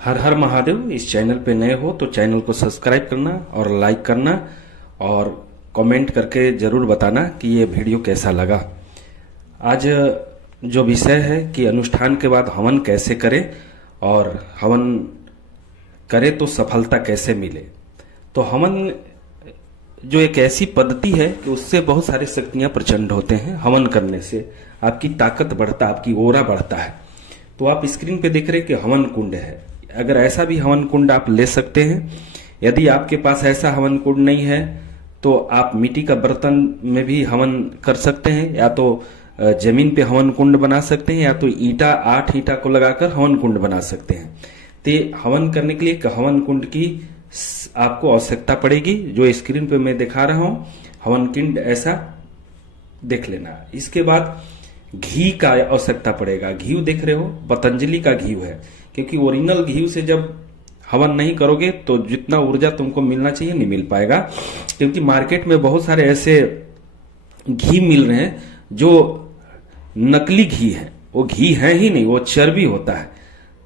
हर हर महादेव। इस चैनल पे नए हो तो चैनल को सब्सक्राइब करना और लाइक करना और कमेंट करके जरूर बताना कि ये वीडियो कैसा लगा। आज जो विषय है कि अनुष्ठान के बाद हवन कैसे करें और हवन करें तो सफलता कैसे मिले। तो हवन जो एक ऐसी पद्धति है कि उससे बहुत सारी शक्तियां प्रचंड होते हैं। हवन करने से आपकी ताकत बढ़ता, आपकी ओरा बढ़ता है। तो आप स्क्रीन पे देख रहे हैं कि हवन कुंड है। अगर ऐसा भी हवन कुंड आप ले सकते हैं। यदि आपके पास ऐसा हवन कुंड नहीं है तो आप मिट्टी का बर्तन में भी हवन कर सकते हैं, या तो जमीन पे हवन कुंड बना सकते हैं, या तो ईंटा 8 ईंटा को लगाकर हवन कुंड बना सकते हैं। तो हवन करने के लिए एक हवन कुंड की आपको आवश्यकता पड़ेगी, जो स्क्रीन पे मैं दिखा रहा हूं। हवन कुंड ऐसा देख लेना। इसके बाद घी का आवश्यकता पड़ेगा। घी देख रहे हो, पतंजलि का घी है, क्योंकि ओरिजिनल घी से जब हवन नहीं करोगे तो जितना ऊर्जा तुमको मिलना चाहिए नहीं मिल पाएगा। क्योंकि मार्केट में बहुत सारे ऐसे घी मिल रहे हैं जो नकली घी है, वो घी है ही नहीं, वो चर्बी होता है।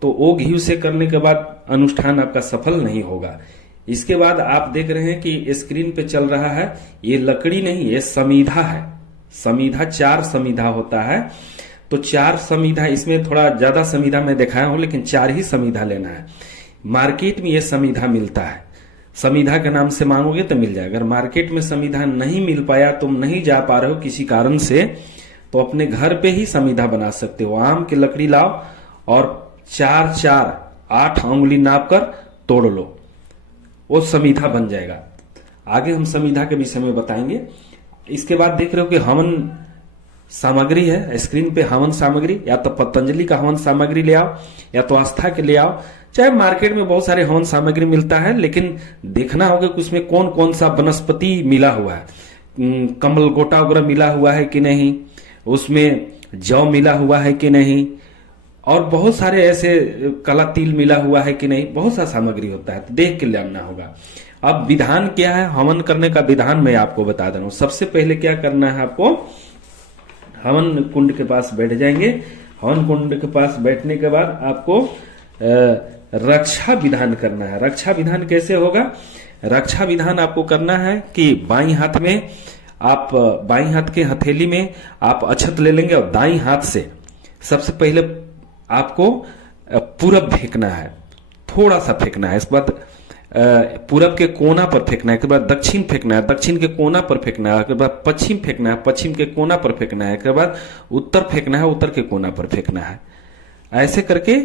तो वो घी से करने के बाद अनुष्ठान आपका सफल नहीं होगा। इसके बाद आप देख रहे हैं कि स्क्रीन पे चल रहा है, ये लकड़ी नहीं, ये समीधा है। समीधा 4 समीधा होता है। तो 4 समीधा, इसमें थोड़ा ज्यादा समीधा मैं दिखाया हूं, लेकिन 4 ही समीधा लेना है। मार्केट में ये समीधा मिलता है। समीधा के नाम से मांगोगे तो मिल जाएगा। अगर मार्केट में समीधा नहीं मिल पाया, तुम नहीं जा पा रहे हो किसी कारण से, तो अपने घर पे ही समीधा बना सकते हो। आम की लकड़ी लाओ और 4-4 8 उंगली नाप कर तोड़ लो, वो समीधा बन जाएगा। आगे हम समीधा के विषय में बताएंगे। इसके बाद देख रहे हो कि हवन सामग्री है स्क्रीन पे। हवन सामग्री या तो पतंजलि का हवन सामग्री ले आओ, या तो आस्था के ले आओ। चाहे मार्केट में बहुत सारे हवन सामग्री मिलता है, लेकिन देखना होगा कि उसमें कौन कौन सा वनस्पति मिला हुआ है। कमल गोटा वगैरह मिला हुआ है कि नहीं, उसमें जौ मिला हुआ है कि नहीं, और बहुत सारे ऐसे काला तिल मिला हुआ है कि नहीं। बहुत सा सामग्री होता है, तो देख के लाना होगा। अब विधान क्या है हवन करने का? विधान मैं आपको बता दे रहा हूं। सबसे पहले क्या करना है आपको, हवन कुंड के पास बैठ जाएंगे। हवन कुंड के पास बैठने के बाद आपको रक्षा विधान करना है। रक्षा विधान कैसे होगा? रक्षा विधान आपको करना है कि बाई हाथ में आप, बाई हाथ के हथेली में आप अक्षत ले लेंगे, और दाई हाथ से सबसे पहले आपको पूरब फेंकना है। थोड़ा सा फेंकना है। इसके बाद पूरब के कोना पर फेंकना है। इसके बाद दक्षिण फेंकना है, दक्षिण के कोना पर फेंकना है। इसके बाद पश्चिम फेंकना है, पश्चिम के कोना पर फेंकना है। इसके बाद उत्तर फेंकना है, उत्तर के कोना पर फेंकना है। ऐसे करके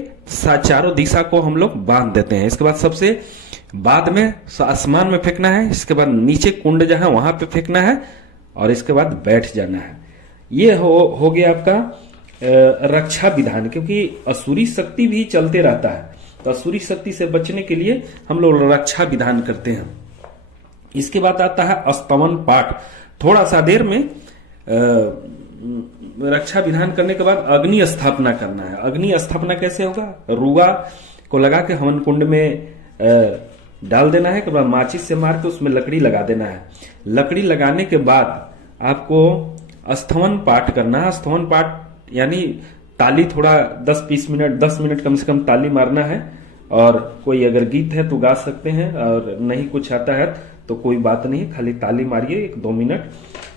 चारों दिशा को हम लोग बांध देते हैं। इसके बाद सबसे बाद में आसमान में फेंकना है। इसके बाद नीचे कुंड जहां वहां पे फेंकना है, और इसके बाद बैठ जाना है। ये हो गया आपका रक्षा विधान। क्योंकि असुरी शक्ति भी चलते रहता है, तो असुरी शक्ति से बचने के लिए हम लोग रक्षा विधान करते हैं। इसके बाद आता है स्तवन पाठ। थोड़ा सा देर में रक्षा विधान करने के बाद अग्नि स्थापना करना है। अग्नि स्थापना कैसे होगा? रुआ को लगा के हवन कुंड में डाल देना है। के बाद माचिस से मार के उसमें लकड़ी लगा देना है। लकड़ी लगाने के बाद आपको स्तवन पाठ करना है। स्तवन पाठ यानी ताली थोड़ा 10-20 मिनट, 10 मिनट कम से कम ताली मारना है। और कोई अगर गीत है तो गा सकते हैं, और नहीं कुछ आता है तो कोई बात नहीं, खाली ताली मारिए 1-2 मिनट।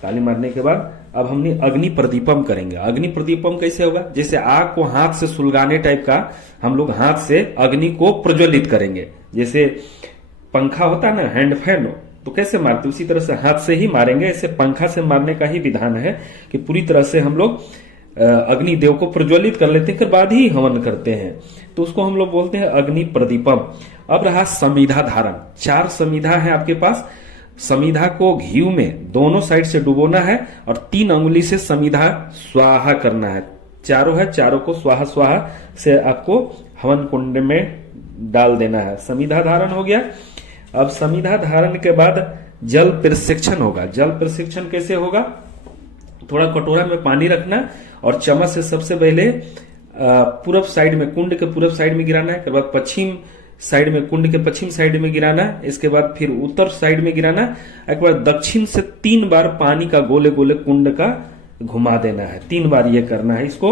ताली मारने के बाद अब हमने अग्नि प्रदीपम करेंगे। अग्नि प्रदीपम कैसे होगा? जैसे आग को हाथ से सुलगाने टाइप का हम लोग हाथ से अग्नि को प्रज्वलित करेंगे। जैसे पंखा होता है ना, हैंड फैन, तो कैसे मारते उसी तरह से हाथ से ही मारेंगे। ऐसे पंखा से मारने का ही विधान है कि पूरी तरह से हम लोग अग्नि देव को प्रज्वलित कर लेते हैं, फिर बाद ही हवन करते हैं। तो उसको हम लोग बोलते हैं अग्नि प्रदीपम। अब रहा समीधा धारण। 4 समीधा है आपके पास। समीधा को घी में दोनों साइड से डुबोना है, और 3 अंगुली से समीधा स्वाहा करना है। चारों है, चारों को स्वाहा स्वाहा से आपको हवन कुंड में डाल देना है। समीधा धारण हो गया। अब समीधा धारण के बाद जल प्रशिक्षण होगा। जल प्रशिक्षण कैसे होगा? थोड़ा कटोरा में पानी रखना, और चम्मच से सबसे पहले पूरब साइड में, कुंड के पूरब साइड में गिराना है। इसके बाद पश्चिम साइड में, कुंड के पश्चिम साइड में गिराना। इसके बाद फिर उत्तर साइड में गिराना। एक बार दक्षिण से 3 बार पानी का गोले गोले कुंड का घुमा देना है। 3 बार ये करना है। इसको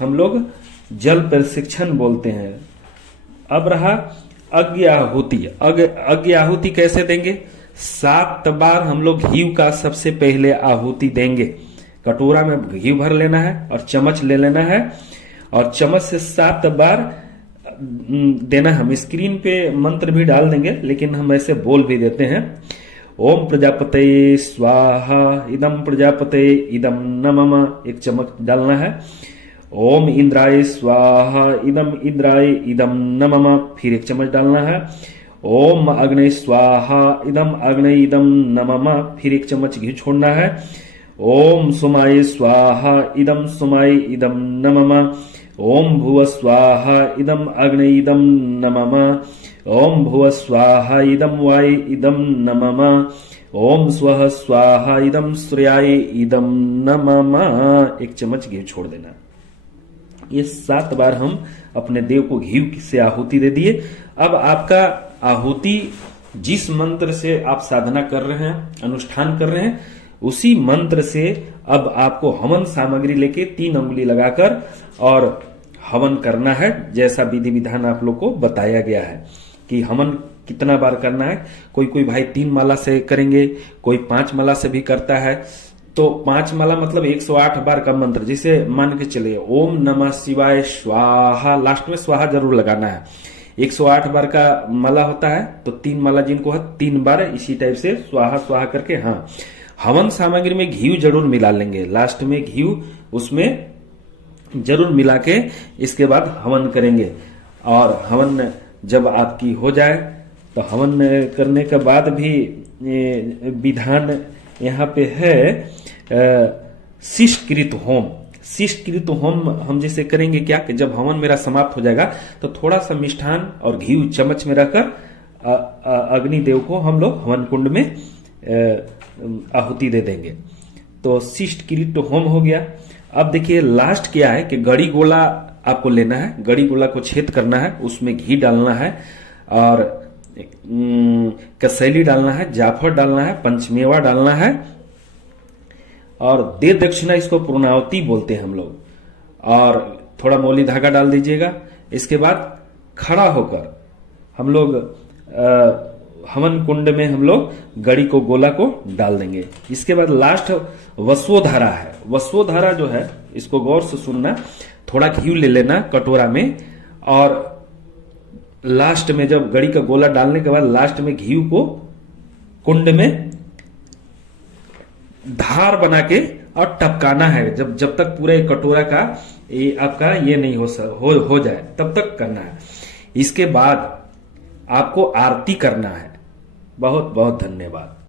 हम लोग जल प्रशिक्षण बोलते हैं। अब रहा अग्नि आहुति। अग्नि आहुति कैसे देंगे? 7 बार हम लोग घी का सबसे पहले आहुति देंगे। कटोरा में घी भर लेना है और चम्मच ले लेना है और चम्मच से 7 बार देना। हम स्क्रीन पे मंत्र भी डाल देंगे, लेकिन हम ऐसे बोल भी देते हैं। ओम प्रजापते स्वाहा इदम प्रजापते इदम नमः, एक चम्मच डालना है। ओम इंद्राय स्वाहा इदम इंद्राय इदम नमः, फिर एक चम्मच डालना है। ओम अग्नि स्वाहा इदम अग्नि इदम नमः, फिर एक चम्मच घी छोड़ना है। ओम सुमाय स्वाहा इदम सुमाय इदम नमः। ओम भुव स्वाहा इदम अग्नि इदम नमः। ओम भुव स्वाहा इदम वाय इदम नमः। ओम स्वः स्वाहा इदम सूर्याय इदम नमः, एक चम्मच घी छोड़ देना। ये 7 बार हम अपने देव को घी से आहुति दे दिए। अब आपका आहुति जिस मंत्र से आप साधना कर रहे हैं, अनुष्ठान कर रहे हैं, उसी मंत्र से अब आपको हवन सामग्री लेके 3 उंगली लगाकर और हवन करना है, जैसा विधि विधान आप लोग को बताया गया है कि हवन कितना बार करना है। कोई भाई 3 माला से करेंगे, कोई 5 माला से भी करता है। तो 5 माला मतलब 108 बार का मंत्र, जिसे मान के चलिए ओम नमः शिवाय स्वाहा, लास्ट में स्वाहा जरूर लगाना है। 108 बार का माला होता है, तो 3 माला जिनको है 3 बार इसी टाइप से स्वाहा स्वाहा करके। हाँ, हवन सामग्री में घी जरूर मिला लेंगे, लास्ट में घी उसमें जरूर मिला के इसके बाद हवन करेंगे। और हवन जब आपकी हो जाए तो हवन करने के बाद भी विधान यहाँ पे है शिष्टकृत होम। शिष्टकृत होम हम जैसे करेंगे क्या कि जब हवन मेरा समाप्त हो जाएगा तो थोड़ा सा मिष्ठान और घी चम्मच में रखकर अग्निदेव को हम लोग हवन कुंड में आहुति दे देंगे। तो शिष्टकृत होम हो गया। अब देखिए लास्ट क्या है कि गड़ी गोला आपको लेना है, गड़ी गोला को छेद करना है, उसमें घी डालना है और कसैली डालना है, जाफर डालना है, पंचमेवा डालना है और दे दक्षिणा, इसको पूर्णावती बोलते हैं हम लोग, और थोड़ा मौली धागा डाल दीजिएगा। इसके बाद खड़ा होकर हम लोग हवन कुंड में हम लोग गड़ी को गोला को डाल देंगे। इसके बाद लास्ट वसोधारा है। वसोधारा जो है, इसको गौर से सुनना, थोड़ा घी ले लेना कटोरा में और लास्ट में जब गड़ी का गोला डालने के बाद लास्ट में घी को कुंड में धार बना के और टपकाना है। जब तक पूरे कटोरा का आपका ये नहीं हो जाए तब तक करना है। इसके बाद आपको आरती करना है। बहुत बहुत धन्यवाद।